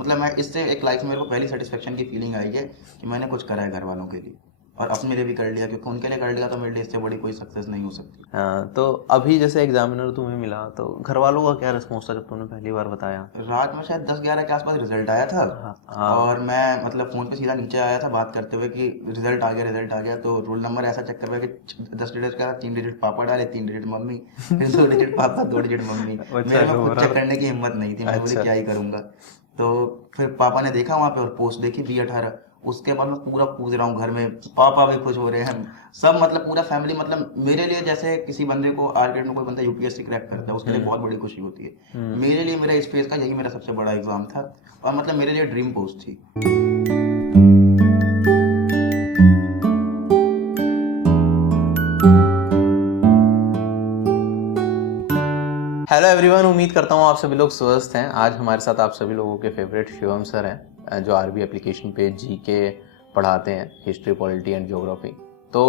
मतलब मैं इससे एक लाइफ में मेरे को पहली सेटिस्फेक्शन की फीलिंग आई है कि मैंने कुछ करा है घर वालों के लिए, और अपने लिए भी कर लिया, क्योंकि उनके लिए कर लिया तो मेरे लिए इससे बड़ी कोई सक्सेस नहीं हो सकती। हाँ, तो अभी जैसे एग्जामिनर तुम्हें मिला तो घर वालों का क्या रिस्पॉन्स था जब तुमने पहली बार बताया? रात में शायद 10-11 के आसपास रिजल्ट आया था, हाँ हाँ। और मैं मतलब फ़ोन पे सीधा नीचे आया था बात करते हुए कि रिजल्ट आ गया, रिजल्ट आ गया। तो रोल नंबर ऐसा चेक करवाया कि 10 डिजिट का 3 डिजिट पापा डाले, 3 डिजिट मम्मी, फिर 2 डिजिट पापा, 2 डिजिट मम्मी। अच्छा, मेरे में खुद चेक ओवरऑल। करने की हिम्मत नहीं थी, मैंने बोली अच्छा। क्या ही करूँगा। तो फिर पापा ने देखा वहाँ पे और पोस्ट देखी B18। उसके बाद मैं पूरा पूछ रहा हूँ घर में, पापा भी खुश हो रहे हैं, सब मतलब पूरा फैमिली। मतलब मेरे लिए जैसे किसी बंदे को आर्केड में कोई बंदा यूपीएससी क्रैक करता है उसके लिए हम्म बहुत बड़ी खुशी होती है, हम्म। मेरे लिए मेरा इस फेज का यही मेरा सबसे बड़ा एग्जाम था, और मतलब मेरे लिए ड्रीम पोस्ट थी। हेलो एवरीवन, उम्मीद करता हूँ आप सभी लोग स्वस्थ हैं। आज हमारे साथ आप सभी लोगों के फेवरेट शिवम सर हैं, जो आरबी एप्लीकेशन पे जीके पढ़ाते हैं, हिस्ट्री, पॉलिटी एंड ज्योग्राफी। तो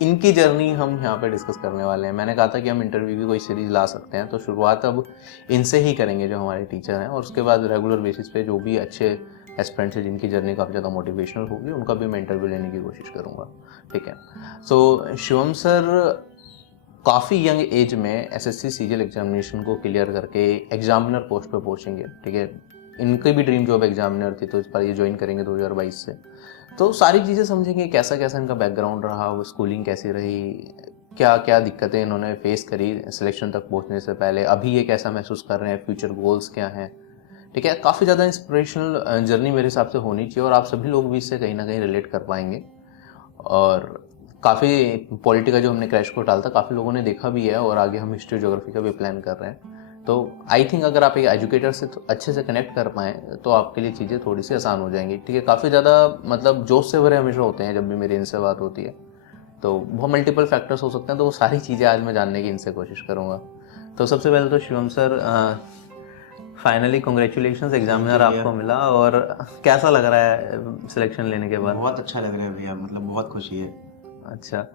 इनकी जर्नी हम यहाँ पे डिस्कस करने वाले हैं। मैंने कहा था कि हम इंटरव्यू की कोई सीरीज ला सकते हैं, तो शुरुआत अब इनसे ही करेंगे जो हमारे टीचर हैं, और उसके बाद रेगुलर बेसिस पे जो भी अच्छे एस्पिरेंट्स हैं जिनकी जर्नी काफ़ी ज़्यादा मोटिवेशनल होगी उनका भी मैं इंटरव्यू लेने की कोशिश करूँगा। ठीक है। सो शिवम सर काफ़ी यंग एज में एसएससी सीजीएल एग्जामिनेशन को क्लियर करके एग्जामिनर पोस्ट पे पहुंचेंगे। ठीक है। इनकी भी ड्रीम जॉब एग्जामिनर थी, तो इस बार ये ज्वाइन करेंगे 2022 से। तो सारी चीज़ें समझेंगे, कैसा कैसा इनका बैकग्राउंड रहा, वो स्कूलिंग कैसी रही, क्या क्या दिक्कतें इन्होंने फेस करी सिलेक्शन तक पहुंचने से पहले, अभी ये कैसा महसूस कर रहे हैं, फ्यूचर गोल्स क्या हैं। ठीक है। काफ़ी ज़्यादा इंस्पिरेशनल जर्नी मेरे हिसाब से होनी चाहिए, और आप सभी लोग भी इससे कहीं ना कहीं रिलेट कर पाएंगे। और काफ़ी पॉलिटी का जो हमने क्रैश कोर्स डाला था, काफ़ी लोगों ने देखा भी है, और आगे हम हिस्ट्री ज्योग्राफी का भी प्लान कर रहे हैं। तो आई थिंक अगर आप एक एजुकेटर से अच्छे से कनेक्ट कर पाएँ तो आपके लिए चीज़ें थोड़ी सी आसान हो जाएंगी। ठीक है। काफ़ी ज़्यादा मतलब जोश से भरे हमेशा होते हैं जब भी मेरी इनसे बात होती है, तो बहुत मल्टीपल फैक्टर्स हो सकते हैं, तो वो सारी चीज़ें आज मैं जानने की इनसे कोशिश करूँगा। तो सबसे पहले तो Shivam sir, finally congratulations, thank you examiner भैया। आपको मिला, और कैसा लग रहा है सिलेक्शन लेने के बाद? बहुत अच्छा लग रहा है भैया, मतलब बहुत खुशी है। अच्छा।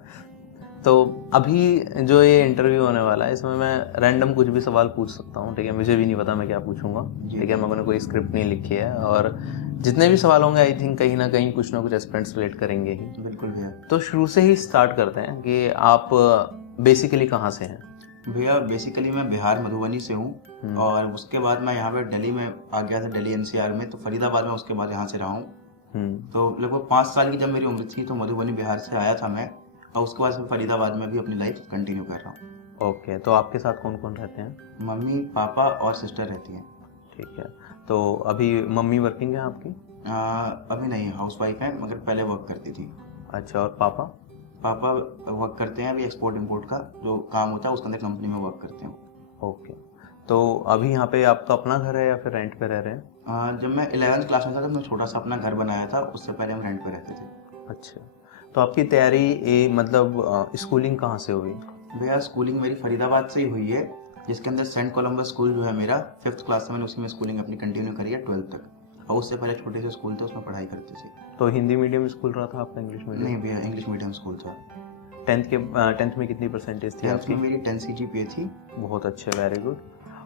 तो अभी जो ये इंटरव्यू होने वाला है, इसमें मैं रैंडम कुछ भी सवाल पूछ सकता हूँ। ठीक है। मुझे भी नहीं पता मैं क्या पूछूंगा। जी ठीक है। जी। मैंने कोई स्क्रिप्ट नहीं लिखी है, और जितने भी सवाल होंगे आई थिंक कहीं ना कुछ एस्पिरेंट्स रिलेट करेंगे ही। बिल्कुल भैया। तो शुरू से ही स्टार्ट करते हैं कि आप बेसिकली कहाँ से हैं? भैया बेसिकली मैं बिहार मधुबनी से हूँ, हम्म और उसके बाद मैं यहाँ पे दिल्ली में आ गया था, दिल्ली एनसीआर में, तो फरीदाबाद में उसके बाद यहाँ से रहा हूँ। हम्म। तो लगभग 5 साल की जब मेरी उम्र थी तो मधुबनी बिहार से आया था मैं, और उसके बाद से फरीदाबाद में भी अपनी लाइफ कंटिन्यू कर रहा हूँ। ओके, तो आपके साथ कौन कौन रहते हैं? मम्मी पापा और सिस्टर रहती हैं। ठीक है। तो अभी मम्मी वर्किंग है आपकी? अभी नहीं, हाउस वाइफ है, मगर पहले वर्क करती थी। अच्छा, और पापा? पापा वर्क करते हैं अभी, एक्सपोर्ट इंपोर्ट का जो काम होता है उसके अंदर कंपनी में वर्क करते हैं। ओके। तो अभी यहाँ पे आपका अपना घर है या फिर रेंट पे रह रहे हैं? जब मैं 11th क्लास में था तब मैं छोटा सा अपना घर बनाया था, उससे पहले हम रेंट पे रहते थे। अच्छा। तो आपकी तैयारी मतलब स्कूलिंग कहाँ से हुई? भैया स्कूलिंग मेरी फरीदाबाद से ही हुई है, जिसके अंदर सेंट कोलम्बस स्कूल जो है मेरा, 5th क्लास से मैंने उसी में स्कूलिंग अपनी कंटिन्यू करी है 12th तक, और उससे पहले छोटे से स्कूल थे उसमें पढ़ाई करते थे। तो हिंदी मीडियम स्कूल रहा था आपका, इंग्लिश मीडियम? नहीं भैया, इंग्लिश मीडियम स्कूल था। टेंथ में कितनी परसेंटेज थी 10th आपकी? में मेरी 10 CGPA थी। बहुत अच्छे, वेरी गुड।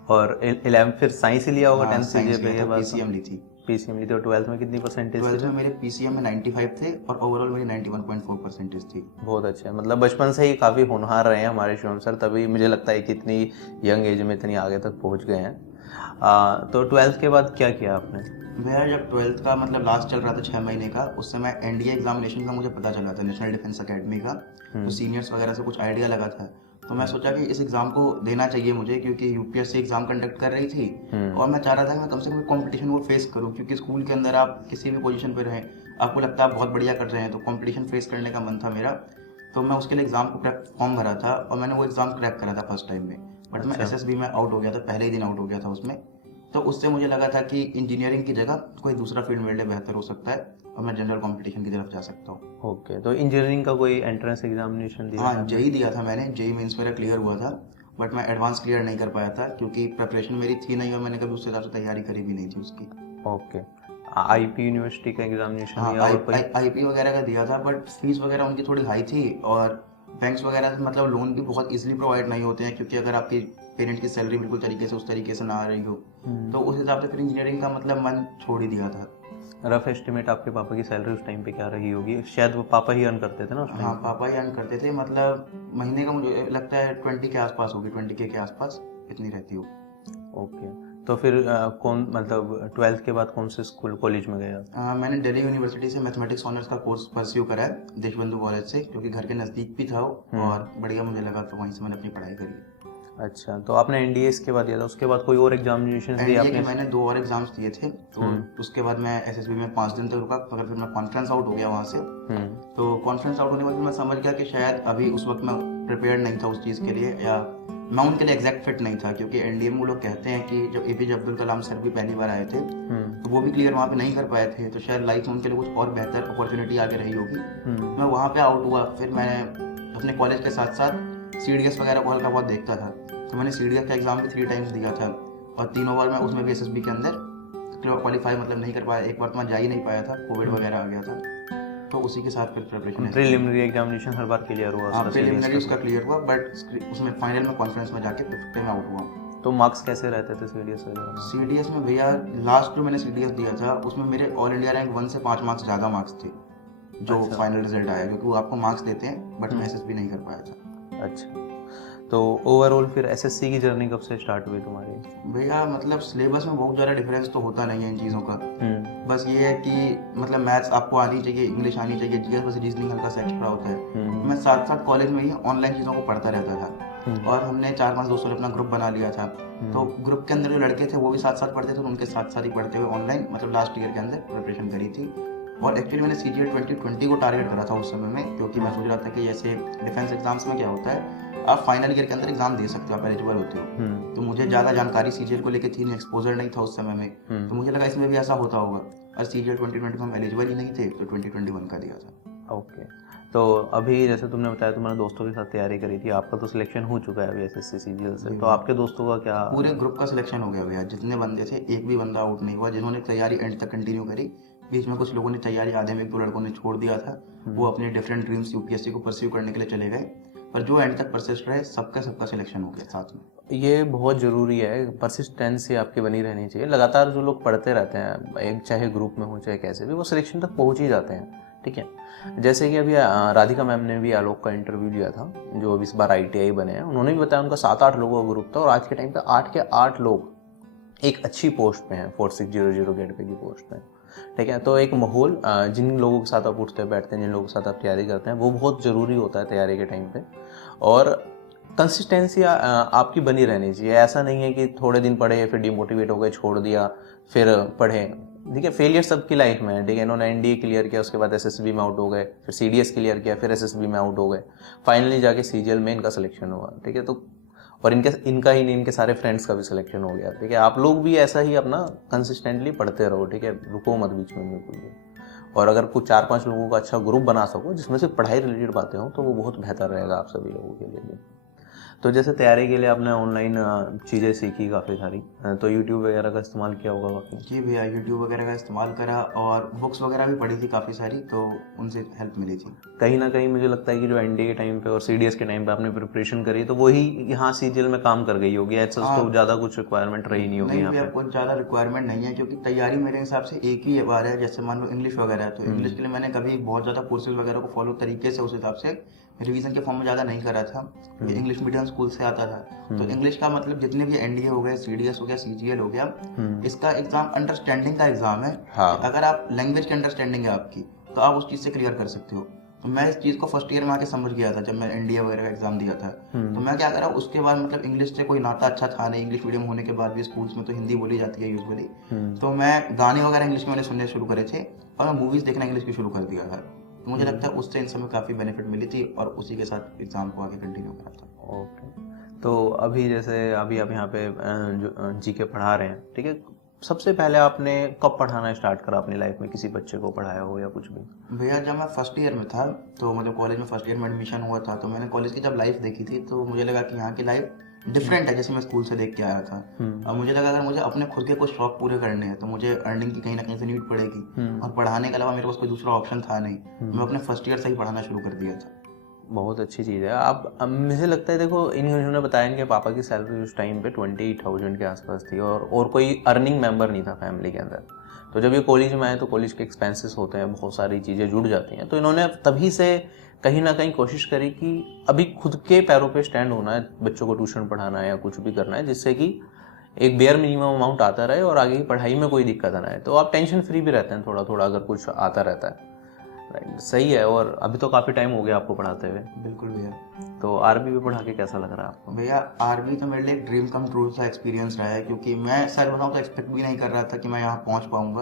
और 11 फिर साइंस ही लिया होगा हाँ 10th से जे साइंस पे लिया के था, बाद तो? PCM ली थी। पीसीएम ली थी। और 12th में कितनी परसेंटेज थी 12th में फिर? मेरे PCM में 95 थे, और ओवरऑल मेरी 91.4 परसेंटेज थी। बहुत अच्छे, मतलब बचपन से ही काफ़ी होनहार रहे हैं हमारे शिवम सर, तभी मुझे लगता है कि इतनी यंग एज में इतनी आगे तक पहुंच गए हैं। तो 12th के बाद क्या किया आपने? भैया जब 12th का मतलब लास्ट चल रहा था 6 महीने का, उस समय NDA एग्जामिनेशन का मुझे पता चला था, नेशनल डिफेंस अकेडमी का, तो सीनियर्स वगैरह से कुछ आइडिया लगा था। तो मैं सोचा कि इस एग्ज़ाम को देना चाहिए मुझे, क्योंकि यूपीएससी एग्ज़ाम कंडक्ट कर रही थी, और मैं चाह रहा था कि मैं कम से कम कंपटीशन को फेस करूं, क्योंकि स्कूल के अंदर आप किसी भी पोजीशन पर रहें, आपको लगता है आप बहुत बढ़िया कर रहे हैं, तो कंपटीशन फेस करने का मन था मेरा। तो मैं उसके लिए एग्ज़ाम को फॉर्म भरा था, और मैंने वो एग्ज़ाम क्रैक करा था फर्स्ट टाइम में। बट मैं अच्छा। SSB में आउट हो गया था, पहले ही दिन आउट हो गया था उसमें। तो उससे मुझे लगा था कि इंजीनियरिंग की जगह कोई दूसरा फील्ड मेरे लिए बेहतर हो सकता है, और मैं जनरल कंपटीशन की तरफ जा सकता हूँ। ओके, तो इंजीनियरिंग का कोई एंट्रेंस एग्जामिनेशन दिया था हाँ आपने? जेई दिया था मैंने, जेई मीन्स मेरा क्लियर हुआ था, बट मैं एडवांस क्लियर नहीं कर पाया था, क्योंकि प्रिपरेशन मेरी थी नहीं, और मैंने कभी उस हिसाब से तैयारी करी भी नहीं थी उसकी। ओके। आईपी यूनिवर्सिटी का एग्जामिनेशन हाँ दिया और कोई? आईपी वगैरह का दिया था, बट फीस वगैरह उनकी थोड़ी हाई थी, और बैंक्स वगैरह से मतलब लोन भी बहुत इजीली प्रोवाइड नहीं होते हैं, क्योंकि अगर आपकी पेरेंट की सैलरी बिल्कुल तरीके से उस तरीके से ना आ रही हो, तो उस हिसाब से फिर इंजीनियरिंग का मतलब मन छोड़ ही दिया था। रफ एस्टिमेट आपके पापा की सैलरी उस टाइम पे क्या रही होगी? शायद वो पापा ही अर्न करते थे ना उस टाइम? हाँ, पापा ही अर्न करते थे, मतलब महीने का मुझे लगता है 20 के आसपास होगी, 20 के आसपास इतनी रहती हो। ओके, तो फिर कौन मतलब 12th के बाद कौन से स्कूल कॉलेज में गए आप? मैंने दिल्ली यूनिवर्सिटी से मैथमेटिक्स ऑनर्स का कोर्स परस्यू करा है देशबंधु कॉलेज से, क्योंकि घर के नज़दीक भी था वो और बढ़िया मुझे लगा, तो वहीं से मैंने अपनी पढ़ाई करी। अच्छा, तो आपने एनडीए इसके बाद दिया था, उसके बाद कोई और एग्जामिनेशन दिए एनडीए के आपने? मैंने 2 और एग्जाम्स दिए थे, तो उसके बाद मैं एसएसबी में 5 दिन तक रुका, मगर फिर मैं कॉन्फ्रेंस आउट हो गया वहाँ से। तो कॉन्फ्रेंस आउट होने के बाद मैं समझ गया कि शायद अभी उस वक्त मैं प्रिपेयर नहीं था उस चीज़ के लिए, या मैं उनके लिए एग्जैक्ट फिट नहीं था, क्योंकि एनडीए में वो लोग कहते हैं कि जब एपीजे अब्दुल कलाम सर भी पहली बार आए थे तो वो भी क्लियर वहाँ पे नहीं कर पाए थे, तो शायद लाइफ में उनके लिए कुछ और बेहतर अपॉर्चुनिटी आगे रही होगी। मैं वहाँ पे आउट हुआ। फिर मैं अपने कॉलेज के साथ साथ सीडीएस वगैरह को हल्का बहुत देखता था, तो मैंने सीडीएस का एग्ज़ाम भी 3 टाइम्स दिया था, और तीनों बार मैं उसमें भी एसएसबी के अंदर क्वालिफाई मतलब नहीं कर पाया। एक बार तो मैं जा ही नहीं पाया था, कोविड वगैरह आ गया था, तो उसी के साथ फिर प्रिपरेशन है। प्रीलिमिनरी एग्जामिनेशन हर बार क्लियर हुआ? हाँ, प्रीलिमिनरी उसका क्लियर हुआ, बट उसमें फाइनल में कॉन्फ्रेंस में जाके फिफ्थ पे मैं आउट हुआ। तो मार्क्स कैसे रहते थे सीडीएस वगैरह में? सीडीएस में भैया लास्ट जो मैंने सीडीएस दिया था उसमें मेरे ऑल इंडिया रैंक 1 से 5 मार्क्स ज़्यादा मार्क्स थे जो फाइनल रिजल्ट आया, क्योंकि वो आपको मार्क्स देते हैं, बट मैं एसएसबी नहीं कर पाया था। अच्छा, तो ओवरऑल फिर एसएससी की जर्नी कब से स्टार्ट हुई तुम्हारी? भैया मतलब सिलेबस में बहुत ज़्यादा डिफरेंस तो होता नहीं है इन चीज़ों का, बस ये है कि मतलब मैथ्स आपको आनी चाहिए, इंग्लिश आनी चाहिए, जीएस बस रीजनिंग हल्का सा एक्स्ट्रा होता है। मैं साथ साथ कॉलेज में ही ऑनलाइन चीज़ों को पढ़ता रहता था, और हमने 4-5 दोस्तों ने अपना ग्रुप बना लिया था, तो ग्रुप के अंदर जो लड़के थे वो भी साथ साथ पढ़ते थे, तो उनके साथ साथ ही पढ़ते हुए ऑनलाइन मतलब लास्ट ईयर के अंदर प्रिपरेशन करी थी। और एक्चुअली मैंने सीजीएल 2020 को टारगेट करा था उस समय में, क्योंकि मैं सोच रहा था कि जैसे डिफेंस एग्जाम्स में क्या होता है, आप फाइनल ईयर के अंदर एग्जाम दे सकते हो, आप एलिजिबल होते हो। तो मुझे ज़्यादा जानकारी सीजीएल को लेकर थी नहीं, एक्सपोजर नहीं था उस समय में, तो मुझे लगा इसमें भी ऐसा होता होगा, और सीजीएल 2020 में हम एलिजिबल ही नहीं थे, तो 2021 का दिया था। ओके, तो अभी जैसे तुमने बताया तुम्हारे दोस्तों के साथ तैयारी करी थी, आपका तो सिलेक्शन हो चुका है अभी एसएससी सीजीएल से, तो आपके दोस्तों का क्या? पूरे ग्रुप का सिलेक्शन हो गया भैया, जितने बंदे थे एक भी बंदा आउट नहीं हुआ, जिन्होंने तैयारी एंड तक कंटिन्यू करी। बीच में कुछ लोगों ने तैयारी आधे में 1-2 लड़कों ने छोड़ दिया था, वो अपने डिफरेंट ड्रीम्स यूपीएससी को परस्यू करने के लिए चले गए, पर जो एंड तक परसिस्ट रहे सबका सिलेक्शन हो गया साथ में। ये बहुत ज़रूरी है, परसिस्टेंसी आपकी बनी रहनी चाहिए। लगातार जो लोग पढ़ते रहते हैं, एक चाहे ग्रुप में हो चाहे कैसे भी, वो सिलेक्शन तक पहुंच ही जाते हैं। ठीक है, जैसे कि अभी राधिका मैम ने भी आलोक का इंटरव्यू लिया था, जो अभी इस बार आईटीआई बने हैं, उन्होंने भी बताया उनका 7-8 लोगों का ग्रुप था, और आज के टाइम पे 8 के 8 लोग एक अच्छी पोस्ट पे हैं, 4600 गेटवे की पोस्ट पे। ठीक है, तो एक माहौल, जिन लोगों के साथ आप उठते बैठते हैं, जिन लोगों के साथ आप तैयारी करते हैं, वो बहुत ज़रूरी होता है तैयारी के टाइम पे, और कंसिस्टेंसी आपकी बनी रहनी चाहिए। ऐसा नहीं है कि थोड़े दिन पढ़े फिर डिमोटिवेट हो गए, छोड़ दिया, फिर पढ़े। ठीक है, फेलियर सबकी लाइफ में है। ठीक है, इन्होंने एनडीए क्लियर किया, उसके बाद एसएसबी में आउट हो गए, फिर सीडीएस क्लियर किया, फिर एसएसबी में आउट हो गए, फाइनली जाके सीजीएल में इनका सिलेक्शन हुआ। ठीक है, तो और इनका ही नहीं, इनके सारे फ्रेंड्स का भी सिलेक्शन हो गया। ठीक है, आप लोग भी ऐसा ही अपना कंसिस्टेंटली पढ़ते रहो। ठीक है, रुको मत बीच में बिल्कुल भी, और अगर कुछ 4-5 लोगों का अच्छा ग्रुप बना सको जिसमें से पढ़ाई रिलेटेड बातें हो, तो वो बहुत बेहतर रहेगा आप सभी लोगों के लिए भी। तो जैसे तैयारी के लिए आपने ऑनलाइन चीज़ें सीखी काफ़ी सारी, तो यूट्यूब वगैरह का इस्तेमाल किया होगा काफ़ी? जी भैया, यूट्यूब वगैरह का इस्तेमाल करा, और बुक्स वगैरह भी पढ़ी थी काफ़ी सारी, तो उनसे हेल्प मिली थी। कहीं ना कहीं मुझे लगता है कि जो एनडीए के टाइम पे और सीडीएस के टाइम पे आपने प्रिपरेशन करी, तो वही यहाँ सीजीएल में काम कर गई होगी। ऐसा तो ज़्यादा कुछ रिक्वायरमेंट रही नहीं होगी यहाँ भैया, पे? कुछ ज़्यादा रिक्वायरमेंट नहीं है, क्योंकि तैयारी मेरे हिसाब से एक ही बार है। जैसे मान लो इंग्लिश वगैरह है, तो इंग्लिश के लिए मैंने कभी बहुत ज़्यादा कोर्सेज वगैरह को फॉलो तरीके से उस हिसाब से रिवीजन के फॉर्म में ज़्यादा नहीं करा था, क्योंकि इंग्लिश मीडियम स्कूल से आता था। तो इंग्लिश का मतलब जितने भी एनडीए हो गए, सीडीएस हो गया, सीजीएल हो गया, इसका एग्जाम अंडरस्टैंडिंग का एग्जाम है। हाँ। अगर आप लैंग्वेज की अंडरस्टैंडिंग है आपकी, तो आप उस चीज़ से क्लियर कर सकते हो। तो मैं इस चीज़ को फर्स्ट ईयर में आके समझ गया था, जब मैं एनडीए वगैरह का एग्जाम दिया था। तो मैं क्या करा, उसके बाद मतलब इंग्लिश से कोई नाता अच्छा था नहीं, इंग्लिश मीडियम होने के बाद भी स्कूल्स में तो हिंदी बोली जाती है यूजुअली, तो मैं गाने वगैरह इंग्लिश में मैंने सुनने शुरू करे थे, और मैं मूवीज़ देखना इंग्लिश की शुरू कर दिया था। तो मुझे लगता है उससे इन समय काफ़ी बेनिफिट मिली थी, और उसी के साथ एग्ज़ाम को आगे कंटिन्यू करा था। ओके, तो अभी जैसे अभी आप यहाँ पे जीके पढ़ा रहे हैं, ठीक है, सबसे पहले आपने कब पढ़ाना स्टार्ट करा अपनी लाइफ में? किसी बच्चे को पढ़ाया हो या कुछ भी? भैया, जब मैं फर्स्ट ईयर में था, तो मतलब कॉलेज में फर्स्ट ईयर में एडमिशन हुआ था, तो मैंने कॉलेज की जब लाइफ देखी थी, तो मुझे लगा कि यहाँ की लाइफ डिफरेंट है, जैसे मैं स्कूल से देख के आया था। अब मुझे लगा अगर मुझे अपने खुद के कुछ शौक पूरे करने हैं, तो मुझे अर्निंग की कहीं ना कहीं से नीड पड़ेगी, और पढ़ाने के अलावा मेरे पास कोई दूसरा ऑप्शन था नहीं। मैं अपने फर्स्ट ईयर से ही पढ़ाना शुरू कर दिया था। बहुत अच्छी चीज़ है। आप मुझे लगता है देखो इन्होंने बताया इनके पापा की सैलरी उस टाइम पे 20,000 के आसपास थी और कोई अर्निंग मेंबर नहीं था फैमिली के अंदर। तो जब ये कॉलेज में आए तो कॉलेज के एक्सपेंसेस होते हैं, बहुत सारी चीज़ें जुड़ जाती हैं, तो इन्होंने तभी से कहीं ना कहीं कोशिश करी कि अभी खुद के पैरों पे स्टैंड होना है, बच्चों को ट्यूशन पढ़ाना है या कुछ भी करना है जिससे कि एक बेयर मिनिमम अमाउंट आता रहे और आगे की पढ़ाई में कोई दिक्कत ना आए। तो आप टेंशन फ्री भी रहते हैं थोड़ा थोड़ा अगर कुछ आता रहता है। राइट, सही है। और अभी तो काफ़ी टाइम हो गया आपको पढ़ाते हुए, बिल्कुल भैया। तो आर्मी में पढ़ा के कैसा लग रहा है आपको? भैया आर्मी तो मेरे लिए एक ड्रीम कम ट्रू सा एक्सपीरियंस रहा है, क्योंकि मैं सच बताऊँ तो एक्सपेक्ट भी नहीं कर रहा था कि मैं यहाँ पहुँच पाऊँगा।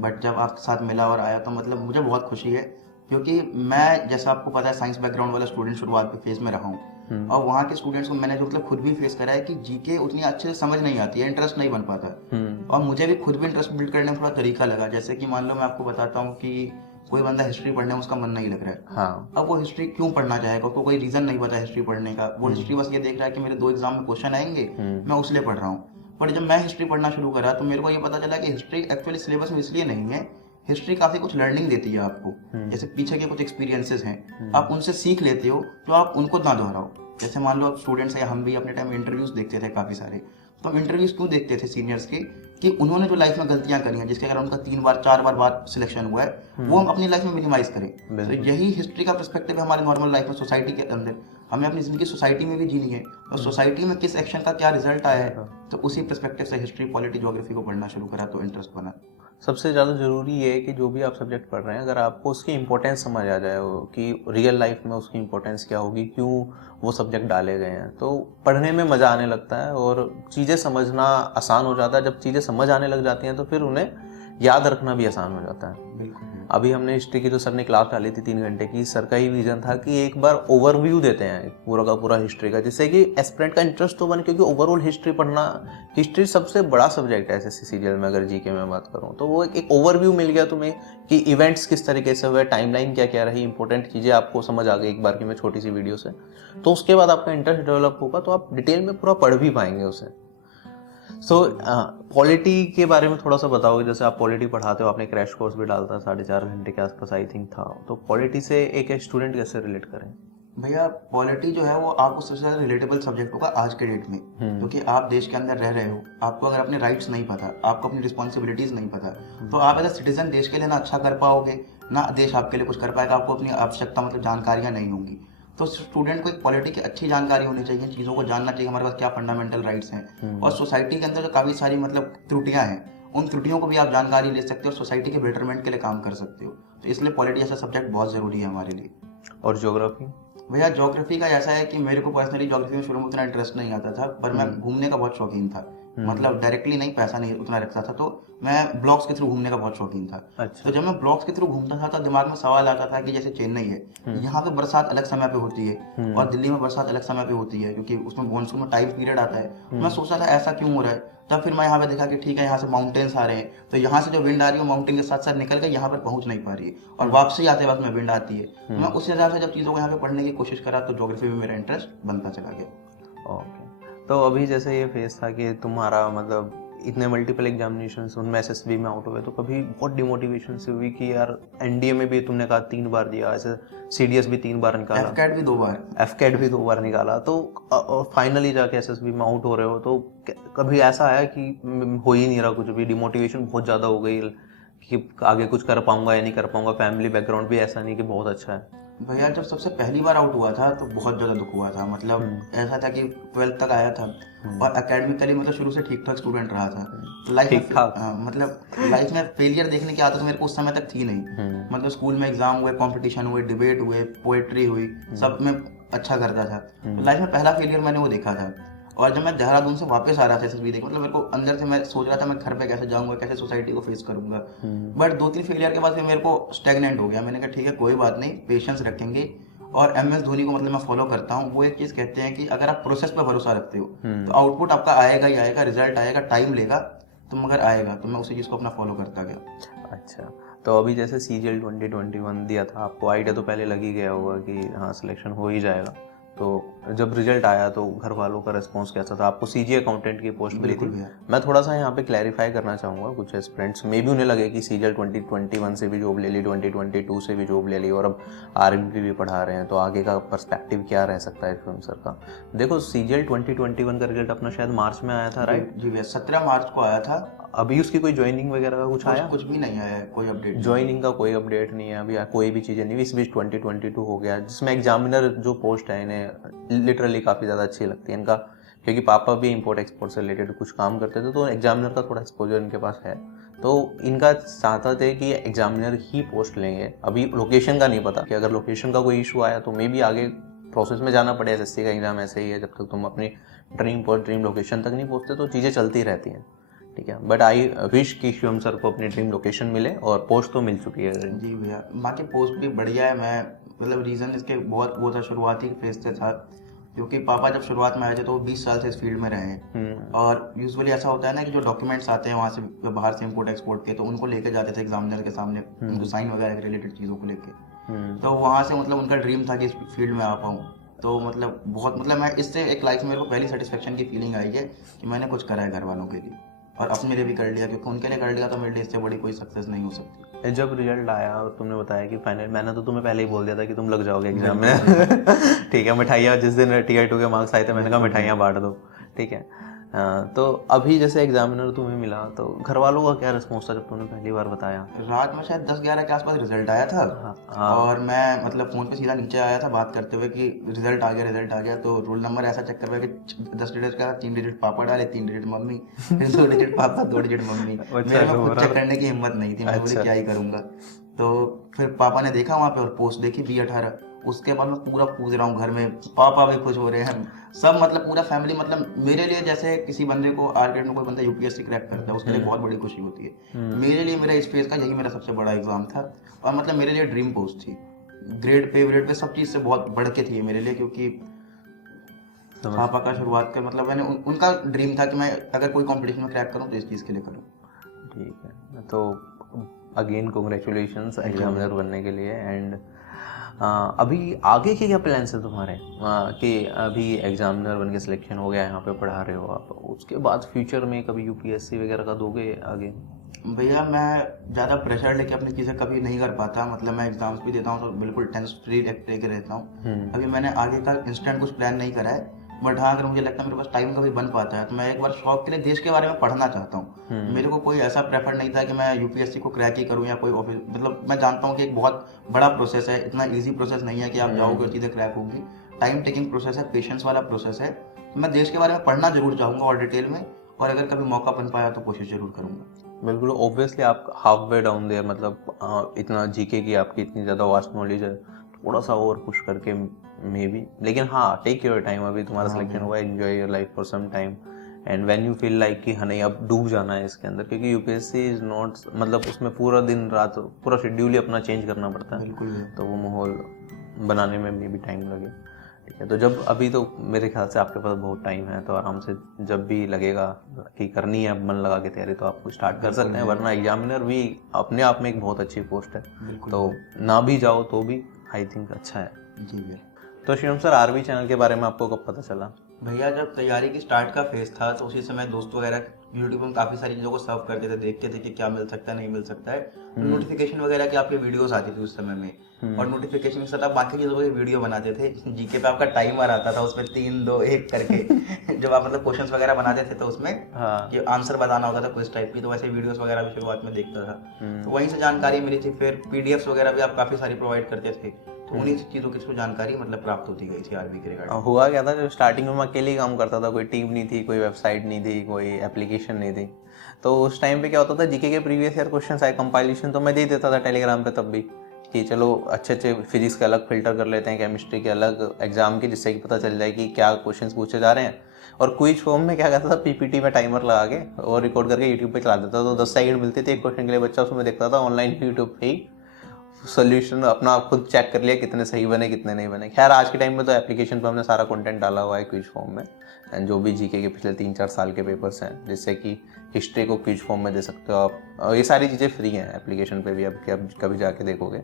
बट जब आपके साथ मिला और आया तो मतलब मुझे बहुत खुशी है, क्योंकि मैं जैसा आपको पता है साइंस बैकग्राउंड वाला स्टूडेंट शुरुआत के फेज में रहा हूँ। और वहाँ के स्टूडेंट्स को मैंने जो मतलब खुद भी फेस करा है कि जीके उतनी अच्छे से समझ नहीं आती है, इंटरेस्ट नहीं बन पाता है। और मुझे भी खुद भी इंटरेस्ट बिल्ड करने में थोड़ा तरीका लगा। जैसे कि मान लो मैं आपको बताता हूँ कि कोई बंदा हिस्ट्री पढ़ने में उसका मन नहीं लग रहा है। हाँ। अब वो हिस्ट्री क्यों पढ़ना चाहेगा, उसको कोई रीजन नहीं पता हिस्ट्री पढ़ने का। वो हिस्ट्री बस ये देख रहा है कि मेरे 2 एग्जाम में क्वेश्चन आएंगे, मैं उसलिए पढ़ रहा हूँ। पर जब मैं हिस्ट्री पढ़ना शुरू करा तो मेरे को ये पता चला कि हिस्ट्री एक्चुअली सिलेबस में इसलिए नहीं है। हिस्ट्री काफी कुछ लर्निंग देती है आपको। जैसे पीछे के कुछ एक्सपीरियंसेस हैं, आप उनसे सीख लेते हो तो आप उनको ना दोहराओ। जैसे मान लो आप स्टूडेंट्स हैं, हम भी अपने टाइम इंटरव्यूज देखते थे काफी सारे। तो हम इंटरव्यूज क्यों देखते थे सीनियर्स के, कि उन्होंने जो लाइफ में गलतियां करी हैं जिसके कारण उनका 3 बार 4 बार बाद सिलेक्शन हुआ है, वो हम अपनी लाइफ में मिनिमाइज करें। तो यही हिस्ट्री का पर्सपेक्टिव है हमारे नॉर्मल लाइफ में, सोसाइटी के अंदर। हमें अपनी जिंदगी सोसाइटी में भी जीनी है, और सोसाइटी में किस एक्शन का क्या रिजल्ट आया है, तो उसी पर्सपेक्टिव से हिस्ट्री, पॉलिटी, ज्योग्राफी को पढ़ना शुरू करा तो इंटरेस्ट बना। सबसे ज़्यादा ज़रूरी ये है कि जो भी आप सब्जेक्ट पढ़ रहे हैं अगर आपको उसकी इम्पोर्टेंस समझ आ जाए कि रियल लाइफ में उसकी इम्पोर्टेंस क्या होगी, क्यों वो सब्जेक्ट डाले गए हैं, तो पढ़ने में मज़ा आने लगता है और चीज़ें समझना आसान हो जाता है। जब चीज़ें समझ आने लग जाती हैं तो फिर उन्हें याद रखना भी आसान हो जाता है। बिल्कुल। अभी हमने हिस्ट्री की जो सर ने क्लास डाली थी 3 घंटे की, सर का ही विजन था कि एक बार ओवरव्यू देते हैं पूरा का पूरा हिस्ट्री का, जिससे कि एस्पिरेंट का इंटरेस्ट तो बने, क्योंकि ओवरऑल हिस्ट्री पढ़ना, हिस्ट्री सबसे बड़ा सब्जेक्ट है एसएससी सीजीएल में अगर जीके में बात करूँ तो। वो एक ओवरव्यू मिल गया तुम्हें कि इवेंट्स किस तरीके से हुए, टाइमलाइन क्या क्या रही, इंपॉर्टेंट चीज़ें आपको समझ आ गई एक बार की में छोटी सी वीडियो से। तो उसके बाद आपका इंटरेस्ट डेवलप होगा तो आप डिटेल में पूरा पढ़ भी पाएंगे उसे। पॉलिटी के बारे में थोड़ा सा बताओगे। जैसे आप पॉलिटी पढ़ाते हो, आपने क्रैश कोर्स भी डालता, 4.5 घंटे के आसपास आई थिंक था। तो पॉलिटी से एक स्टूडेंट कैसे रिलेट करें? भैया पॉलिटी जो है वो आपको सबसे ज़्यादा रिलेटेबल सब्जेक्ट होगा आज के डेट में, क्योंकि आप देश के अंदर रह रहे हो। आपको अगर अपने राइट्स नहीं पता, आपको अपनी रिस्पॉन्सिबिलिटीज़ नहीं पता, तो आप एज अ सिटीजन देश के लिए ना अच्छा कर पाओगे, ना देश आपके लिए कुछ कर पाएगा। आपको अपनी आवश्यकता मतलब जानकारियाँ नहीं होंगी। तो स्टूडेंट को एक पॉलिटी की अच्छी जानकारी होनी चाहिए, चीज़ों को जानना चाहिए हमारे पास क्या फंडामेंटल राइट्स हैं, और सोसाइटी के अंदर जो काफ़ी सारी मतलब त्रुटियाँ हैं, उन त्रुटियों को भी आप जानकारी ले सकते हो और सोसाइटी के बेटरमेंट के लिए काम कर सकते हो। तो इसलिए पॉलिटी ऐसा सब्जेक्ट बहुत ज़रूरी है हमारे लिए। और ज्योग्राफी? भैया ज्योग्राफी का ऐसा है कि मेरे को पर्सनली ज्योग्राफी में शुरू में उतना इंटरेस्ट नहीं आता था, पर मैं घूमने का बहुत शौकीन था। मतलब डायरेक्टली नहीं, पैसा नहीं उतना रखता था, तो मैं ब्लॉग्स के थ्रू घूमने का बहुत शौकीन था। अच्छा। तो जब मैं ब्लॉग्स के थ्रू घूमता था तो दिमाग में सवाल आता था कि जैसे चेन्नई है, यहाँ पे बरसात अलग समय पे होती है और दिल्ली में बरसात अलग समय पे होती है, क्योंकि उसमें मॉनसून में टाइम पीरियड आता है। मैं सोचा था ऐसा क्यों हो रहा है। तब फिर मैं यहाँ पे देखा कि ठीक है, यहाँ से माउंटेन्स आ रहे हैं, तो यहाँ से जो विंड आ रही है माउंटेन के साथ साथ निकल के यहाँ पर पहुँच नहीं पा रही है, और वापसी आते वक्त में विंड आती है। मैं उस हिसाब से जब चीज़ों को यहाँ पे पढ़ने की कोशिश करा तो ज्योग्राफी में मेरा इंटरेस्ट बनता चला गया। ओके। तो अभी जैसे ये फेज था कि तुम्हारा मतलब इतने मल्टीपल एग्जामिनेशंस, उनमें एसएसबी में आउट हुए, तो कभी बहुत डिमोटिवेशन से हुई कि यार एनडीए में भी तुमने कहा 3 बार दिया, ऐसे सीडीएस भी 3 बार निकाला, एफकैट भी 2 बार, एफकैट भी 2 बार निकाला, तो फाइनली जाके एसएसबी में आउट हो रहे हो, तो कभी ऐसा आया कि हो ही नहीं रहा कुछ भी, डिमोटिवेशन बहुत ज़्यादा हो गई कि आगे कुछ कर पाऊंगा या नहीं कर पाऊंगा? फैमिली बैकग्राउंड भी ऐसा नहीं कि बहुत अच्छा है। भैया जब सबसे पहली बार आउट हुआ था तो बहुत ज़्यादा दुख हुआ था। मतलब ऐसा था कि 12th तक आया था और एकेडमिकली मतलब शुरू से ठीक ठाक स्टूडेंट रहा था। तो लाइफ में मतलब लाइफ में फेलियर देखने की आदत मेरे को उस समय तक थी नहीं। मतलब स्कूल में एग्जाम हुए, कंपटीशन हुए, डिबेट हुए, पोएट्री हुई, सब में अच्छा करता था। तो लाइफ में पहला फेलियर मैंने वो देखा था। और जब मैं देहरादून से वापस आ रहा था एसएसबी देख, मतलब मेरे को अंदर से मैं सोच रहा था मैं घर पे कैसे जाऊंगा, कैसे सोसाइटी को फेस करूंगा। बट 2-3 फेलियर के बाद फिर मेरे को स्टेगनेंट हो गया। मैंने कहा ठीक है कोई बात नहीं, पेशेंस रखेंगे। और एमएस धोनी को मतलब मैं फॉलो करता हूँ। वो एक चीज़ कहते हैं कि अगर आप प्रोसेस पर भरोसा रखते हो तो आउटपुट आपका आएगा ही आएगा, रिजल्ट आएगा, टाइम लेगा तो मगर आएगा। तो मैं उसी चीज़ को अपना फॉलो करता गया। अच्छा, तो अभी जैसे सीजीएल 2021 दिया था, आपको आइडिया तो पहले लग ही गया होगा कि हाँ सिलेक्शन हो ही जाएगा, तो जब रिजल्ट आया तो घर वालों का रिस्पॉन्स कैसा था? आपको सीजी अकाउंटेंट की पोस्ट मिली बिल्कुल थी। भैया। मैं थोड़ा सा यहाँ पे क्लैरिफाई करना चाहूँगा, कुछ एस्पिरेंट्स मे भी उन्हें लगे कि सीजीएल 2021 से भी जॉब ले ली, 2022 से भी जॉब ले ली और अब आरबी भी पढ़ा रहे हैं, तो आगे का पर्सपेक्टिव क्या रह सकता है शिवम सर का? देखो सीजीएल 2021 का रिजल्ट अपना शायद मार्च में आया था, राइट? जी भैया, 17 मार्च को आया था। अभी उसकी कोई ज्वाइनिंग वगैरह का कुछ आया? कुछ भी नहीं आया है, कोई अपडेट नहीं। ज्वाइनिंग का कोई अपडेट नहीं है अभी, कोई भी चीज़ें नहीं हुई। इस बीच 2022 हो गया, जिसमें एग्जामिनर जो पोस्ट है इन्हें लिटरली काफ़ी ज़्यादा अच्छी लगती है इनका, क्योंकि पापा भी इंपोर्ट एक्सपोर्ट से रिलेटेड कुछ काम करते थे, तो एग्जामिनर का थोड़ा एक्सपोजर इनके पास है। तो इनका चाहता थे कि एग्जामिनर ही पोस्ट लेंगे। अभी लोकेशन का नहीं पता कि अगर लोकेशन का कोई इशू आया तो मे बी आगे प्रोसेस में जाना पड़े। एसएससी का एग्जाम ऐसे ही है, जब तक तुम अपनी ड्रीम लोकेशन तक नहीं पहुँचते तो चीज़ें चलती रहती हैं, ठीक है। बट आई विश कि शिवम सर को अपनी ड्रीम लोकेशन मिले, और पोस्ट तो मिल चुकी है। जी भैया, बाकी पोस्ट भी बढ़िया है। मैं मतलब रीज़न इसके बहुत वो था, शुरुआती फेज से था, क्योंकि पापा जब शुरुआत में आए थे तो वो 20 साल से इस फील्ड में रहे हैं। और यूजुअली ऐसा होता है ना कि जो डॉक्यूमेंट्स आते हैं वहाँ से बाहर से इंपोर्ट एक्सपोर्ट के, तो उनको लेके जाते थे एग्जामिनर के सामने, उनको साइन वगैरह के रिलेटेड चीज़ों को लेके। तो वहाँ से मतलब उनका ड्रीम था कि इस फील्ड में आ पाऊँ। तो मतलब बहुत मतलब मैं इससे एक लाइफ में मेरे को पहली सेटिस्फेक्शन की फीलिंग आई है कि मैंने कुछ करा है घर वालों के लिए, और अपने लिए भी कर लिया, क्योंकि उनके लिए कर लिया तो मेरे लिए इससे बड़ी कोई सक्सेस नहीं हो सकती। जब रिजल्ट आया और तुमने बताया कि फाइनल, मैंने तो तुम्हें पहले ही बोल दिया था कि तुम लग जाओगे एग्जाम में ठीक है। मिठाइयाँ जिस दिन टीयर 2 के मार्क्स आए थे मैंने कहा मिठाइयाँ बांट दो, ठीक है। तो अभी जैसे एग्जामिनर तुम्हें मिला तो घर वालों का क्या रिस्पॉन्स था जब तुमने पहली बार बताया? रात में शायद 10-11 के आसपास रिजल्ट आया था। हाँ। और मैं मतलब फ़ोन पे सीधा नीचे आया था बात करते हुए कि रिजल्ट आ गया। तो रोल नंबर ऐसा चेक करवाया कि 10 डिजिट का 3 डिजिट पापा डाले, 3 डिजिट मम्मी, फिर 2 डिजिट पापा, 2 डिजिट मम्मी। मेरे में खुद चेक करने की हिम्मत नहीं थी, मैं बोली क्या ही करूँगा। तो फिर पापा ने देखा वहाँ पे और पोस्ट देखी B18। उसके बाद मैं पूरा पूछ रहा हूँ घर में, पापा भी खुश हो रहे हैं, सब मतलब पूरा फैमिली। मतलब मेरे लिए जैसे किसी बंदे को आर ग्रेड में कोई बंदा यूपीएससी क्रैक करता है उसके लिए बहुत बड़ी खुशी होती है, मेरे लिए मेरा इस फेज का यही मेरा सबसे बड़ा एग्जाम था। और मतलब मेरे लिए ड्रीम पोस्ट थी, ग्रेड पे सब चीज़ से बहुत बढ़ के थी मेरे लिए, क्योंकि पापा का शुरुआत कर मतलब मैंने उनका ड्रीम था कि मैं अगर कोई कंपटीशन में क्रैक करूँ तो इस चीज़ के लिए करूँ। ठीक है, तो अगेन कॉन्ग्रेचुलेशंस एग्जामिनर बनने के लिए। एंड अभी आगे के क्या प्लान्स है तुम्हारे? कि अभी एग्जामिनर बन के सिलेक्शन हो गया, यहाँ पे पढ़ा रहे हो आप, उसके बाद फ्यूचर में कभी यूपीएससी वगैरह का दोगे आगे? भैया मैं ज़्यादा प्रेशर लेके अपनी चीज़ें कभी नहीं कर पाता। मतलब मैं एग्जाम्स भी देता हूँ तो बिल्कुल टेंस फ्री लेके रहता हूँ। अभी मैंने आगे का इंस्टेंट कुछ प्लान नहीं करा है, बट हाँ अगर मुझे लगता है मेरे पास टाइम कभी बन पाता है तो मैं एक बार शौक के लिए देश के बारे में पढ़ना चाहता हूँ। मेरे को कोई ऐसा प्रेफर नहीं था कि मैं यूपीएससी को क्रैक ही करूँ या कोई ऑफिस, मतलब मैं जानता हूँ कि एक बहुत बड़ा प्रोसेस है, इतना ईजी प्रोसेस नहीं है कि आप जाओगे और चीज़ें क्रैक होंगी। टाइम टेकिंग प्रोसेस है, पेशेंस वाला प्रोसेस है। तो मैं देश के बारे में पढ़ना जरूर चाहूँगा और डिटेल में, और अगर कभी मौका बन पाया तो कोशिश जरूर करूँगा। बिल्कुल, ऑब्वियसली आप हाफ वे डाउन दे, मतलब इतना जीके की आपकी इतनी ज़्यादा वास्ट नॉलेज है, थोड़ा सा और पुश करके मे बी, लेकिन हाँ टेक योर टाइम। अभी तुम्हारा सिलेक्शन हुआ है, enjoy your life for some time, and when you feel like कि हाँ नहीं अब डूब जाना है इसके अंदर, क्योंकि यूपीएससी इज नॉट, मतलब उसमें पूरा दिन रात पूरा शेड्यूल ही अपना चेंज करना पड़ता है। बिल्कुल। तो वो माहौल बनाने में मे भी टाइम लगे, ठीक है। तो जब अभी तो मेरे ख्याल से आपके पास बहुत टाइम है, तो आराम से जब भी लगेगा कि करनी है मन लगा के तैयारी तो आप स्टार्ट कर सकते हैं। वरना एग्जामिनर भी अपने आप में एक बहुत अच्छी पोस्ट है, तो ना भी जाओ तो भी आई थिंक अच्छा है। जी भैया। तो शिवम सर, आरबी चैनल के बारे में आपको कब पता चला? भैया जब तैयारी की स्टार्ट का फेज था तो उसी समय दोस्त वगैरह यूट्यूब में काफ़ी सारी चीज़ों को सर्व करते थे, देखते थे कि क्या मिल सकता है नहीं मिल सकता है। तो नोटिफिकेशन वगैरह की आपकी वीडियोस आती थी उस समय में, और नोटिफिकेशन के साथ आप बाकी चीज़ों की वीडियो बनाते थे। जीके पे आपका टाइमर आता था, उसमें 3 2 1 करके जब आप मतलब क्वेश्चंस वगैरह बनाते थे तो उसमें ये आंसर बताना होता था कुछ टाइप की। तो वैसे वीडियोस वगैरह भी शुरुआत में देखता था, तो वहीं से जानकारी मिली थी। फिर पीडीएफ्स वगैरह भी आप काफ़ी सारी प्रोवाइड करते थे, तो उन्हीं चीज़ों की थ्रू जानकारी मतलब प्राप्त होती गई थी आरबी के रिगार्डिंग। हुआ क्या था, जब स्टार्टिंग में मैं अकेले ही काम करता था, कोई टीम नहीं थी, कोई वेबसाइट नहीं थी, कोई एप्लीकेशन नहीं थी, तो उस टाइम पे क्या होता था, जीके के प्रीवियस ईयर क्वेश्चंस आए कंपाइलेशन तो मैं दे देता था टेलीग्राम पे तब भी, कि चलो अच्छे फिजिक्स के अलग फिल्टर कर लेते हैं, केमिस्ट्री के अलग एग्जाम के, जिससे कि पता चल जाए कि क्या क्वेश्चंस पूछे जा रहे हैं। और क्विज फॉर्म में क्या करता था, पीपीटी में टाइमर लगा के और रिकॉर्ड करके यूट्यूब पे चला देता था, तो 10 सेकंड मिलते थे एक क्वेश्चन के लिए। बच्चा उसमें देखता था ऑनलाइन यूट्यूब पे ही, सोल्यूशन अपना खुद चेक कर लिया कितने सही बने कितने नहीं बने। खैर आज के टाइम में तो एप्लीकेशन पे हमने सारा कंटेंट डाला हुआ है क्विज फॉर्म में, एंड जो भी जीके के पिछले 3-4 साल के पेपर्स हैं, जिससे कि हिस्ट्री को क्विज फॉर्म में दे सकते हो आप। और ये सारी चीज़ें फ्री हैं एप्लीकेशन पे भी, अब कभी जाके देखोगे।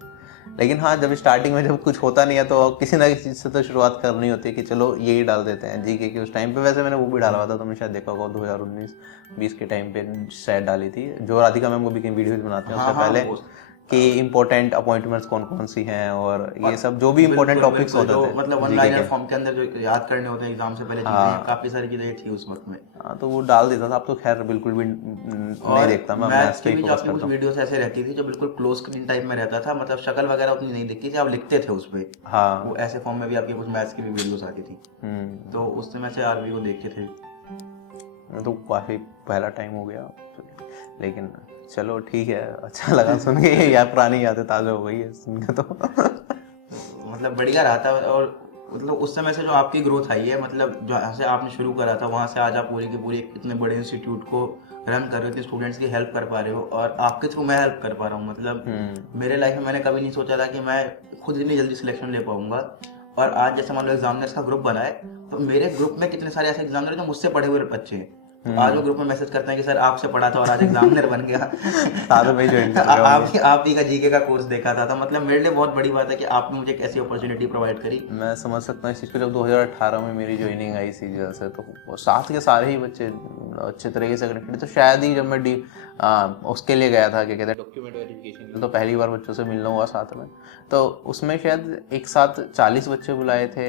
लेकिन हाँ, जब स्टार्टिंग में जब कुछ होता नहीं है तो किसी ना किसी चीज़ से तो शुरुआत करनी होती है कि चलो यही डाल देते हैं जीके की। उस टाइम पे वैसे मैंने वो भी डाला हुआ था, तुमने शायद देखा होगा, 2019-20 के टाइम पे शायद डाली थी, जो राधिका मैम को भी वीडियोज बनाते हैं हाँ उससे हाँ पहले, कि इम्पोर्टेंट अपॉइंटमेंट्स कौन कौन सी हैं और ये सब जो भी इम्पोर्टेंट बिल्कुल टॉपिक्स बिल्कुल, होते जो थे मतलब वन जीके लाइनर के। फॉर्म के अंदर जो याद करने होते हैं एग्जाम से पहले चीजें, काफी सारी चीजें थी उस वक्त में। हाँ, तो वो डाल देता था। अब तो खैर बिल्कुल भी नहीं देखता, मैं मैथ्स मैथ्स पे की ही भी जो फोकस आपकी कुछ करता हूँ। वीडियोस ऐसे रहती थी जो बिल्कुल क्लोज स्क्रीन टाइप में रहता था, मतलब शक्ल वगैरह उतनी नहीं दिखती थी, आप लिखते थे उस पे। हाँ। वो ऐसे फॉर्म में भी आपकी कुछ मैथ्स की भी वीडियोस आती थी, तो उस समय से आरबी को देखते थे। तो काफ़ी पहला टाइम हो गया, लेकिन चलो ठीक है, अच्छा लगा सुन के। यार पुरानी यादें ताज़ा हो गई है सुन के तो। मतलब बढ़िया रहा था। और मतलब उस समय से जो आपकी ग्रोथ आई है, मतलब जहाँ से आपने शुरू करा था वहाँ से आज आप पूरी की पूरी इतने बड़े इंस्टीट्यूट को रन कर रहे हो, स्टूडेंट्स की हेल्प कर पा रहे हो, और आपके थ्रू मैं हेल्प कर पा रहा हूँ। मतलब मेरे लाइफ में मैंने कभी नहीं सोचा था कि मैं खुद इतनी जल्दी सिलेक्शन ले पाऊंगा। और आज जैसे मान लो एग्जामिनर्स का ग्रुप बना है, तो मेरे ग्रुप में कितने सारे ऐसे एग्जामिनर जो मुझसे पढ़े हुए बच्चे हैं, तो आज वो ग्रुप में मैसेज करते हैं कि सर आपसे पढ़ा था और आज एग्जामिनर बन गया। साथ में ज्वाइन कर गया आप ही का जीके का कोर्स देखा था, तो मतलब मेरे लिए बहुत बड़ी बात है कि आपने मुझे एक ऐसी अपॉर्चुनिटी प्रोवाइड करी। मैं समझ सकता हूँ इस चीज़ को। जब 2018 में मेरी ज्वाइनिंग आई सीजीएल से, तो साथ के सारे ही बच्चे अच्छे तरीके से कनेक्टेड। तो शायद ही जब मैं उसके लिए गया था, क्या कहते हैं, डॉक्यूमेंट वेरिफिकेशन, तो पहली बार बच्चों से मिलना हुआ साथ में। तो उसमें शायद एक साथ 40 बच्चे बुलाए थे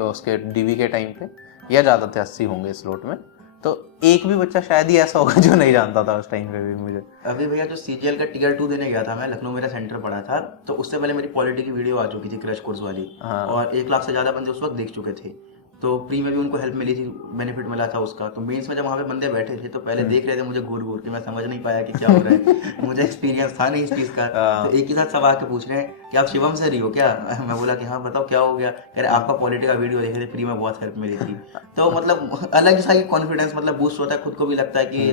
उसके डीवी के टाइम पे, या ज़्यादा थे, 80 होंगे स्लॉट में। तो एक भी बच्चा शायद ही ऐसा होगा जो नहीं जानता था उस टाइम पे भी मुझे। अभी भैया जो सीजीएल का टियर 2 देने गया था मैं, लखनऊ मेरा सेंटर पड़ा था, तो उससे पहले मेरी पॉलिटी की वीडियो आ चुकी थी क्रैश कोर्स वाली। हाँ। और 1 लाख से ज़्यादा बंदे उस वक्त देख चुके थे, तो प्री में भी उनको हेल्प मिली थी, बेनिफिट मिला था उसका। तो मेंस में जब वहाँ पे बंदे बैठे थे तो पहले देख रहे थे मुझे घूर घूर के, मैं समझ नहीं पाया कि क्या हो रहा है। मुझे एक्सपीरियंस था नहीं इस चीज़ का। तो एक ही साथ सब आके पूछ रहे हैं कि आप शिवम से रही हो क्या? मैं बोला कि हाँ बताओ क्या हो गया। कह रहे आपका पॉलिटी का वीडियो देखे थे, फ्री में बहुत हेल्प मिली थी। तो मतलब अलग सा ही कॉन्फिडेंस मतलब बूस्ट होता है, खुद को भी लगता है कि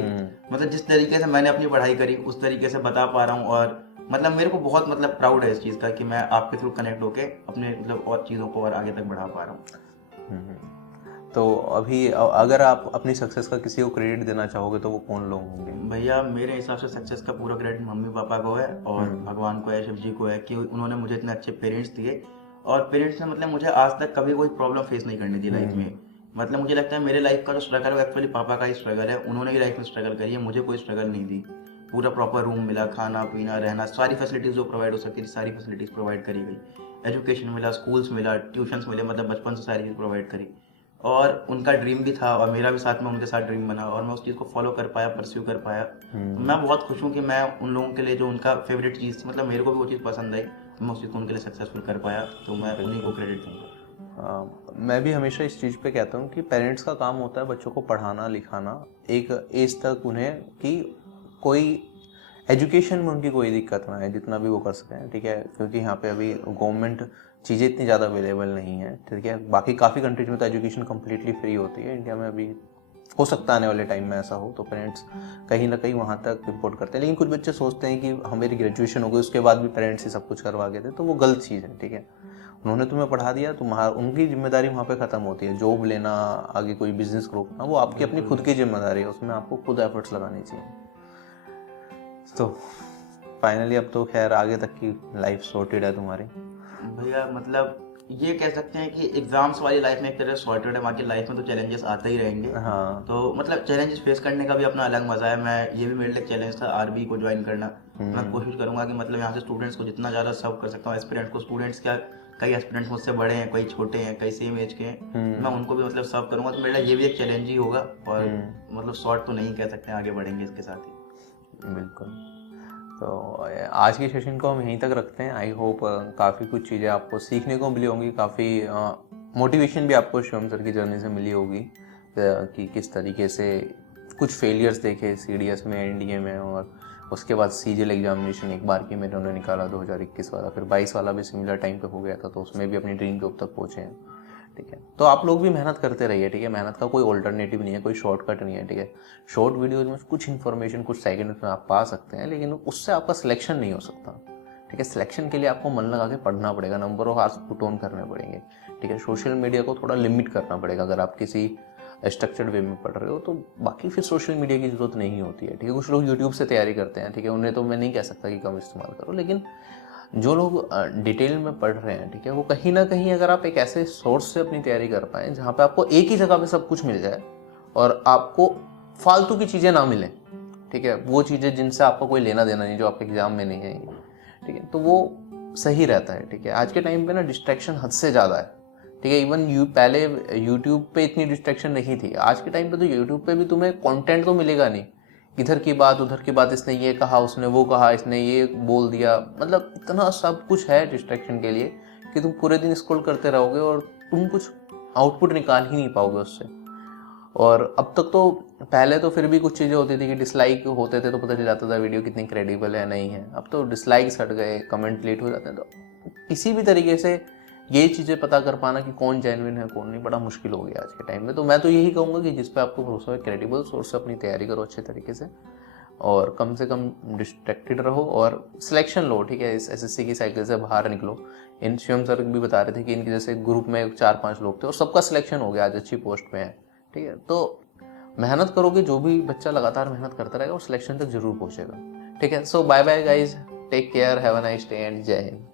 मतलब जिस तरीके से मैंने अपनी पढ़ाई करी उस तरीके से बता पा रहा हूँ। और मतलब मेरे को बहुत मतलब प्राउड है इस चीज़ का कि मैं आपके थ्रू कनेक्ट होके अपने मतलब और चीज़ों को और आगे तक बढ़ा पा रहा हूँ। तो अभी अगर आप अपनी सक्सेस का किसी को क्रेडिट देना चाहोगे तो वो कौन लोग होंगे? भैया मेरे हिसाब से सक्सेस का पूरा क्रेडिट मम्मी पापा को है, और भगवान को है, शिव जी को है, कि उन्होंने मुझे इतने अच्छे पेरेंट्स दिए। और पेरेंट्स ने मतलब मुझे आज तक कभी कोई प्रॉब्लम फेस नहीं करनी थी लाइफ में। मतलब मुझे लगता है मेरे लाइफ का जो स्ट्रगल है एक्चुअली पापा का ही स्ट्रगल है। उन्होंने ही लाइफ में स्ट्रगल करी है, मुझे कोई स्ट्रगल नहीं दी। पूरा प्रॉपर रूम मिला, खाना पीना रहना, सारी फैसिलिटीज़ जो प्रोवाइड हो सकती थी सारी फैसिलिटीज़ प्रोवाइड करी गई। एजुकेशन मिला, स्कूल्स मिला, ट्यूशन्स मिले, मतलब बचपन से सारी चीज़ प्रोवाइड करी। और उनका ड्रीम भी था और मेरा भी साथ में उनके साथ ड्रीम बना, और मैं उस चीज़ को फॉलो कर पाया, परस्यू कर पाया। तो मैं बहुत खुश हूँ कि मैं उन लोगों के लिए जो उनका फेवरेट चीज़ थी, मतलब मेरे को भी वो चीज़ पसंद आई, तो मैं उस चीज़ को उनके लिए सक्सेसफुल कर पाया, तो मैं उन्हीं को क्रेडिट दूँगा। मैं भी हमेशा इस चीज़ पे कहता हूँ कि पेरेंट्स का काम होता है बच्चों को पढ़ाना लिखाना एक एज तक, उन्हें कि कोई एजुकेशन में उनकी कोई दिक्कत ना है, जितना भी वो कर सकें, ठीक है। क्योंकि यहाँ पे अभी गवर्नमेंट चीज़ें इतनी ज़्यादा अवेलेबल नहीं है, ठीक है। बाकी काफ़ी कंट्रीज में तो एजुकेशन कम्प्लीटली फ्री होती है, इंडिया में अभी हो सकता है आने वाले टाइम में ऐसा हो, तो पेरेंट्स कहीं ना कहीं वहाँ तक इम्पोर्ट करते हैं। लेकिन कुछ बच्चे सोचते हैं कि हमारी ग्रेजुएशन हो गई उसके बाद भी पेरेंट्स ही सब कुछ करवा के थे, तो वो गलत चीज़ है, ठीक है। उन्होंने तुम्हें पढ़ा दिया, तुम्हारा उनकी जिम्मेदारी वहाँ पे ख़त्म होती है। जॉब लेना, आगे कोई बिजनेस ग्रो करना, वो आपकी अपनी खुद की जिम्मेदारी है, उसमें आपको खुद एफर्ट्स लगानी चाहिए। तो फाइनली अब तो खैर आगे तक की लाइफ सॉर्टेड है तुम्हारी भैया। मतलब ये कह सकते हैं कि एग्जाम्स वाली लाइफ में एक तरह सॉर्टेड है, बाकी लाइफ में तो चैलेंजेस आते ही रहेंगे। हाँ। तो मतलब चैलेंजेस फेस करने का भी अपना अलग मजा है। मैं ये भी मेरे लिए चैलेंज था आरबी को ज्वाइन करना। मैं कोशिश करूंगा कि मतलब यहाँ से स्टूडेंट्स को जितना ज़्यादा सर्व कर सकता हूँ, एस्पिरेंट्स को। स्टूडेंट्स क्या, कई एस्पिरेंट्स मुझसे बड़े हैं, कई छोटे हैं, कई सेम एज के हैं, मैं उनको भी मतलब सर्व करूंगा। तो मेरे लिए ये भी एक चैलेंज ही होगा, और मतलब शॉर्ट तो नहीं कह सकते, आगे बढ़ेंगे इसके साथ ही। बिल्कुल। तो आज के सेशन को हम यहीं तक रखते हैं। आई होप काफ़ी कुछ चीज़ें आपको सीखने को मिली होंगी, काफ़ी मोटिवेशन भी आपको शिवम सर की जर्नी से मिली होगी कि किस तरीके से कुछ फेलियर्स देखे सीडीएस में, एनडीए में, और उसके बाद सीजीएल एग्जामिनेशन एक बार की मैंने उन्होंने निकाला 2021 वाला, फिर 22 वाला भी सिमिलर टाइम पे हो गया था, तो उसमें भी अपनी ड्रीम जॉब तक पहुँचे हैं, ठीक है। तो आप लोग भी मेहनत करते रहिए, ठीक है। मेहनत का कोई ऑल्टरनेटिव नहीं है, कोई शॉर्टकट नहीं है, ठीक है। शॉर्ट वीडियोज में कुछ इन्फॉर्मेशन कुछ सेकंड में आप पा सकते हैं, लेकिन उससे आपका सिलेक्शन नहीं हो सकता, ठीक है। सिलेक्शन के लिए आपको मन लगा के पढ़ना पड़ेगा, number of hours put on करने पड़ेंगे, ठीक है। सोशल मीडिया को थोड़ा लिमिट करना पड़ेगा अगर आप किसी स्ट्रक्चर्ड वे में पढ़ रहे हो, तो बाकी फिर सोशल मीडिया की जरूरत नहीं होती है, ठीक है। कुछ लोग यूट्यूब से तैयारी करते हैं, ठीक है, उन्हें तो मैं नहीं कह सकता कि कम इस्तेमाल करो, लेकिन जो लोग डिटेल में पढ़ रहे हैं, ठीक है, वो कहीं ना कहीं अगर आप एक ऐसे सोर्स से अपनी तैयारी कर पाएँ जहाँ पे आपको एक ही जगह पे सब कुछ मिल जाए और आपको फालतू की चीज़ें ना मिलें, ठीक है, वो चीज़ें जिनसे आपका कोई लेना देना नहीं, जो आपके एग्जाम में नहीं है, ठीक है, तो वो सही रहता है, ठीक है। आज के टाइम पे ना डिस्ट्रैक्शन हद से ज़्यादा है, ठीक है। इवन पहले यूट्यूब पे इतनी डिस्ट्रैक्शन नहीं थी, आज के टाइम पे तो यूट्यूब पे भी तुम्हें कंटेंट तो मिलेगा नहीं, इधर की बात उधर की बात, इसने ये कहा उसने वो कहा, इसने ये बोल दिया, मतलब इतना सब कुछ है डिस्ट्रैक्शन के लिए कि तुम पूरे दिन स्क्रॉल करते रहोगे और तुम कुछ आउटपुट निकाल ही नहीं पाओगे उससे। और अब तक तो पहले तो फिर भी कुछ चीज़ें होती थी कि डिसलाइक होते थे तो पता चल जाता था वीडियो कितनी क्रेडिबल है नहीं है, अब तो डिसलाइक्स हट गए, कमेंट डिलीट हो जाते हैं, तो किसी भी तरीके से ये चीज़ें पता कर पाना कि कौन जेन्युइन है कौन नहीं बड़ा मुश्किल हो गया आज के टाइम में। तो मैं तो यही कहूँगा कि जिस पे आपको भरोसा है क्रेडिबल सोर्स से अपनी तैयारी करो अच्छे तरीके से और कम डिस्ट्रैक्टेड रहो और सिलेक्शन लो, ठीक है। इस एसएससी की साइकिल से बाहर निकलो। इन शिवम सर भी बता रहे थे कि इनके जैसे ग्रुप में 4-5 लोग थे और सबका सिलेक्शन हो गया, आज अच्छी पोस्ट पे है, ठीक है। तो मेहनत करोगे, जो भी बच्चा लगातार मेहनत करता रहेगा और सिलेक्शन तक जरूर पहुंचेगा, ठीक है। So bye bye guys, take care, have a nice day and Jai Hind.